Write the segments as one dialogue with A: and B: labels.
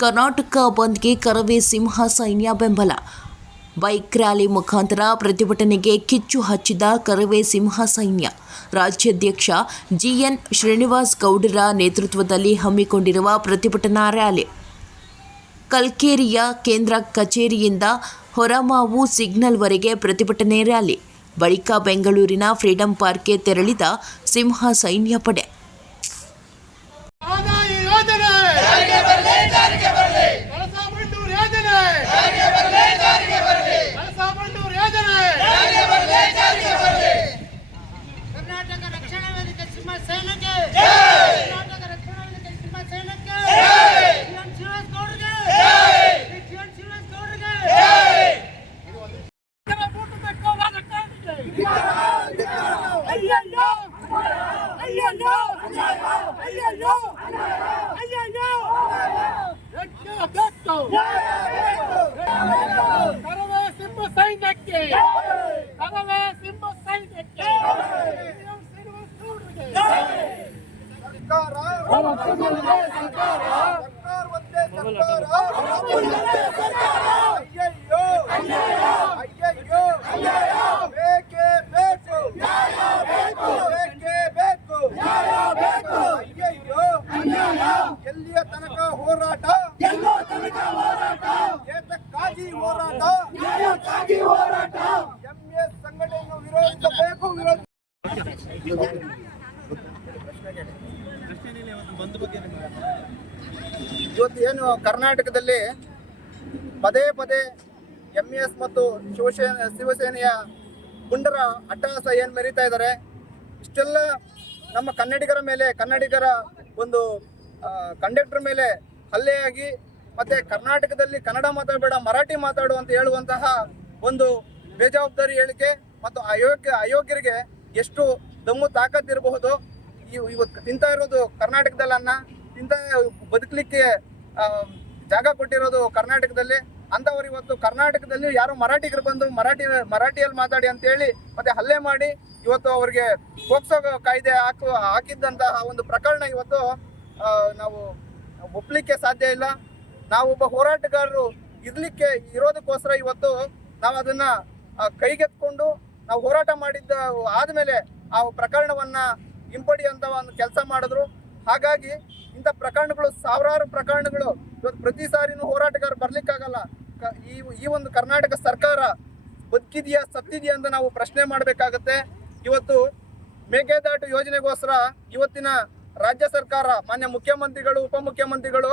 A: ಕರ್ನಾಟಕ ಬಂದ್ಗೆ ಕರವೇ ಸಿಂಹ ಸೈನ್ಯ ಬೆಂಬಲ. ಬೈಕ್ ರ್ಯಾಲಿ ಮುಖಾಂತರ ಪ್ರತಿಭಟನೆಗೆ ಕಿಚ್ಚು ಹಚ್ಚಿದ ಕರವೇ ಸಿಂಹ ಸೈನ್ಯ. ರಾಜ್ಯಾಧ್ಯಕ್ಷ ಜಿಎನ್ ಶ್ರೀನಿವಾಸ್ ಗೌಡರ ನೇತೃತ್ವದಲ್ಲಿ ಹಮ್ಮಿಕೊಂಡಿರುವ ಪ್ರತಿಭಟನಾ ರ್ಯಾಲಿ. ಕಲ್ಕೇರಿಯ ಕೇಂದ್ರ ಕಚೇರಿಯಿಂದ ಹೊರಮಾವು ಸಿಗ್ನಲ್ವರೆಗೆ ಪ್ರತಿಭಟನೆ ರ್ಯಾಲಿ. ಬಳಿಕ ಬೆಂಗಳೂರಿನ ಫ್ರೀಡಂ ಪಾರ್ಕ್ಗೆ ತೆರಳಿದ ಸಿಂಹ ಸೈನ್ಯ ಪಡೆ.
B: ಕರವೇ ಸಿಂಹ ಸೈನ್ಯಕ್ಕೆ ಕರವೇ ಸಿಂಹ ಸೈನ್ಯಕ್ಕೆ ಸರ್ಕಾರ ಗೌಡ್ರಿಗೆ.
C: ಅಯ್ಯಯ್ಯೋ ಅಯ್ಯಯ್ಯೋ ಬೇಕೇ ಬೇಕು ಬೇಕೇ ಬೇಕು ಅಯ್ಯಯ್ಯೋ ಎಲ್ಲಿಯ ತನಕ ಹೋರಾಟ ಏತಕ್ಕಾಗಿ ಹೋರಾಟ. ಎಂಎಸ್ ಸಂಘಟನೆಯನ್ನು ವಿರೋಧಿಸಬೇಕು ವಿರೋಧ ಇವತ್ತು ಏನು ಕರ್ನಾಟಕದಲ್ಲಿ ಪದೇ ಪದೇ ಎಂ ಎಸ್ ಮತ್ತು ಶಿವಸೇನೆ ಶಿವಸೇನೆಯ ಗುಂಡರ ಅಟ್ಟಹಾಸ ಏನು ಮೆರೀತಾ ಇದ್ದಾರೆ ಇಷ್ಟೆಲ್ಲ ನಮ್ಮ ಕನ್ನಡಿಗರ ಮೇಲೆ ಕನ್ನಡಿಗರ ಒಂದು ಕಂಡಕ್ಟರ್ ಮೇಲೆ ಹಲ್ಲೆಯಾಗಿ ಮತ್ತೆ ಕರ್ನಾಟಕದಲ್ಲಿ ಕನ್ನಡ ಮಾತಾಡಬೇಡ, ಮರಾಠಿ ಮಾತಾಡು ಅಂತ ಹೇಳುವಂತಹ ಒಂದು ಬೇಜವಾಬ್ದಾರಿ ಹೇಳಿಕೆ ಮತ್ತು ಅಯೋಗ್ಯ, ಅಯೋಗ್ಯರಿಗೆ ಎಷ್ಟು ದಮ್ಮು ತಾಕತ್ತಿರಬಹುದು. ಇವತ್ತು ತಿಂತಾ ಇರೋದು ಕರ್ನಾಟಕದಲ್ಲನ್ನ ತಿಂತ ಬದುಕಲಿಕ್ಕೆ ಜಾಗ ಕೊಟ್ಟಿರೋದು ಕರ್ನಾಟಕದಲ್ಲಿ, ಅಂಥವ್ರು ಇವತ್ತು ಕರ್ನಾಟಕದಲ್ಲಿ ಯಾರು ಮರಾಠಿಗರು ಬಂದು ಮರಾಠಿ, ಮರಾಠಿಯಲ್ಲಿ ಮಾತಾಡಿ ಅಂತ ಹೇಳಿ ಮತ್ತೆ ಹಲ್ಲೆ ಮಾಡಿ ಇವತ್ತು ಅವರಿಗೆ ಪೋಕ್ಸೋ ಕಾಯ್ದೆ ಹಾಕು, ಹಾಕಿದ್ದಂತಹ ಒಂದು ಪ್ರಕರಣ ಇವತ್ತು ನಾವು ಒಪ್ಪಲಿಕ್ಕೆ ಸಾಧ್ಯ ಇಲ್ಲ. ನಾವೊಬ್ಬ ಹೋರಾಟಗಾರರು ಇರ್ಲಿಕ್ಕೆ ಇರೋದಕ್ಕೋಸ್ಕರ ಇವತ್ತು ನಾವು ಅದನ್ನ ಕೈಗೆತ್ಕೊಂಡು ನಾವು ಹೋರಾಟ ಮಾಡಿದ್ದ, ಆದಮೇಲೆ ಆ ಪ್ರಕರಣವನ್ನ ಹಿಂಪಡಿಯುವಂತ ಒಂದು ಕೆಲಸ ಮಾಡಿದ್ರು. ಹಾಗಾಗಿ ಇಂಥ ಪ್ರಕರಣಗಳು, ಸಾವಿರಾರು ಪ್ರಕರಣಗಳು ಇವತ್ತು ಪ್ರತಿ ಸಾರಿನೂ ಹೋರಾಟಗಾರ ಬರ್ಲಿಕ್ಕಾಗಲ್ಲ. ಈ ಈ ಒಂದು ಕರ್ನಾಟಕ ಸರ್ಕಾರ ಬದುಕಿದೆಯಾ, ಸತ್ತಿದೆಯಾ ಅಂತ ನಾವು ಪ್ರಶ್ನೆ ಮಾಡಬೇಕಾಗತ್ತೆ. ಇವತ್ತು ಮೇಕೆದಾಟು ಯೋಜನೆಗೋಸ್ಕರ ಇವತ್ತಿನ ರಾಜ್ಯ ಸರ್ಕಾರ, ಮಾನ್ಯ ಮುಖ್ಯಮಂತ್ರಿಗಳು, ಉಪಮುಖ್ಯಮಂತ್ರಿಗಳು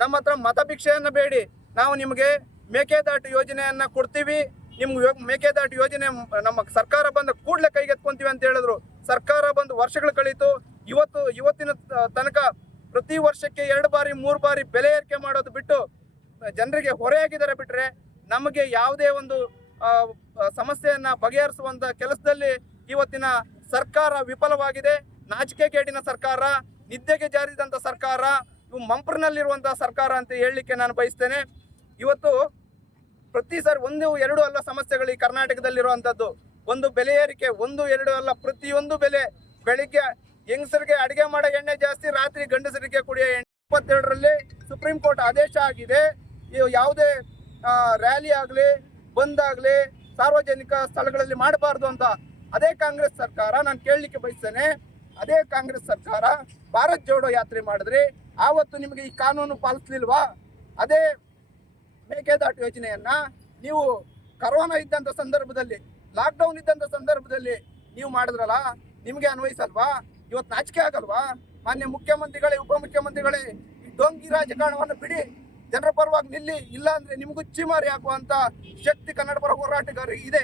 C: ನಮ್ಮ ಹತ್ರ ಮತಭಿಕ್ಷೆಯನ್ನು ಬೇಡಿ. ನಾವು ನಿಮಗೆ ಮೇಕೆದಾಟು ಯೋಜನೆಯನ್ನ ಕೊಡ್ತೀವಿ. ನಿಮ್ಗೆ ಮೇಕೆದಾಟು ಯೋಜನೆ ನಮ್ಮ ಸರ್ಕಾರ ಬಂದ ಕೂಡಲೇ ಕೈಗೆತ್ಕೊಂತೀವಿ ಅಂತ ಹೇಳಿದ್ರು. ಸರ್ಕಾರ ಬಂದು ವರ್ಷಗಳು ಕಳೀತು. ಇವತ್ತು, ಇವತ್ತಿನ ತನಕ ಪ್ರತಿ ವರ್ಷಕ್ಕೆ ಎರಡು ಬಾರಿ, ಮೂರು ಬಾರಿ ಬೆಲೆ ಏರಿಕೆ ಮಾಡೋದು ಬಿಟ್ಟು ಜನರಿಗೆ ಹೊರೆಯಾಗಿದ್ದಾರೆ ಬಿಟ್ರೆ ನಮಗೆ ಯಾವುದೇ ಒಂದು ಸಮಸ್ಯೆಯನ್ನು ಬಗೆಹರಿಸುವಂಥ ಕೆಲಸದಲ್ಲಿ ಇವತ್ತಿನ ಸರ್ಕಾರ ವಿಫಲವಾಗಿದೆ. ನಾಚಿಕೆಗೇಡಿನ ಸರ್ಕಾರ, ನಿದ್ದೆಗೆ ಜಾರಿದಂತ ಸರ್ಕಾರ ಇವು ಮಂಪ್ರನಲ್ಲಿರುವಂತಹ ಸರ್ಕಾರ ಅಂತ ಹೇಳಲಿಕ್ಕೆ ನಾನು ಬಯಸ್ತೇನೆ. ಇವತ್ತು ಪ್ರತಿ ಸರ್ ಒಂದು, ಎರಡು ಅಲ್ಲ ಸಮಸ್ಯೆಗಳು ಈ ಕರ್ನಾಟಕದಲ್ಲಿರುವಂಥದ್ದು ಒಂದು ಬೆಲೆ ಏರಿಕೆ, ಒಂದು, ಎರಡು ಅಲ್ಲ ಪ್ರತಿಯೊಂದು ಬೆಲೆ. ಬೆಳಿಗ್ಗೆ ಹೆಂಗಸರಿಗೆ ಅಡಿಗೆ ಮಾಡೋ ಎಣ್ಣೆ ಜಾಸ್ತಿ, ರಾತ್ರಿ ಗಂಡಸರಿಗೆ ಕುಡಿಯೋ ಎಣ್ಣೆ. ಇಪ್ಪತ್ತೆರಡರಲ್ಲಿ ಸುಪ್ರೀಂ ಕೋರ್ಟ್ ಆದೇಶ ಆಗಿದೆ. ಯಾವುದೇ ರ್ಯಾಲಿ ಆಗಲಿ, ಬಂದ್ ಆಗಲಿ, ಸಾರ್ವಜನಿಕ ಸ್ಥಳಗಳಲ್ಲಿ ಮಾಡಬಾರ್ದು ಅಂತ ಅದೇ ಕಾಂಗ್ರೆಸ್ ಸರ್ಕಾರ ನಾನು ಕೇಳಲಿಕ್ಕೆ ಬಯಸ್ತೇನೆ. ಅದೇ ಕಾಂಗ್ರೆಸ್ ಸರ್ಕಾರ ಭಾರತ್ ಜೋಡೋ ಯಾತ್ರೆ ಮಾಡಿದ್ರಿ ಆವತ್ತು ನಿಮಗೆ ಈ ಕಾನೂನು ಪಾಲಿಸ್ಲಿಲ್ವಾ? ಅದೇ ಮೇಕೆದಾಟು ಯೋಜನೆಯನ್ನ ನೀವು ಕರೋನಾ ಇದ್ದಂತ ಸಂದರ್ಭದಲ್ಲಿ ಲಾಕ್ಡೌನ್ ಇದ್ದಂತ ಸಂದರ್ಭದಲ್ಲಿ ನೀವು ಮಾಡಿದ್ರಲ್ಲ, ನಿಮಗೆ ಅನ್ವಯಿಸಲ್ವಾ? ಇವತ್ತು ನಾಚಿಕೆ ಆಗಲ್ವಾ? ಮಾನ್ಯ ಮುಖ್ಯಮಂತ್ರಿಗಳೇ, ಉಪಮುಖ್ಯಮಂತ್ರಿಗಳೇ, ಈ ಡೊಂಗಿ ರಾಜಕಾರಣವನ್ನು ಬಿಡಿ. ಜನರ ಪರವಾಗಿ ನಿಲ್ಲಿ, ಇಲ್ಲ ಅಂದ್ರೆ ನಿಮಗೂ ಚಿಮಾರಿ ಹಾಕುವಂತ ಶಕ್ತಿ ಕನ್ನಡ ಪರ ಹೋರಾಟಗಾರರಿಗೆ ಇದೆ.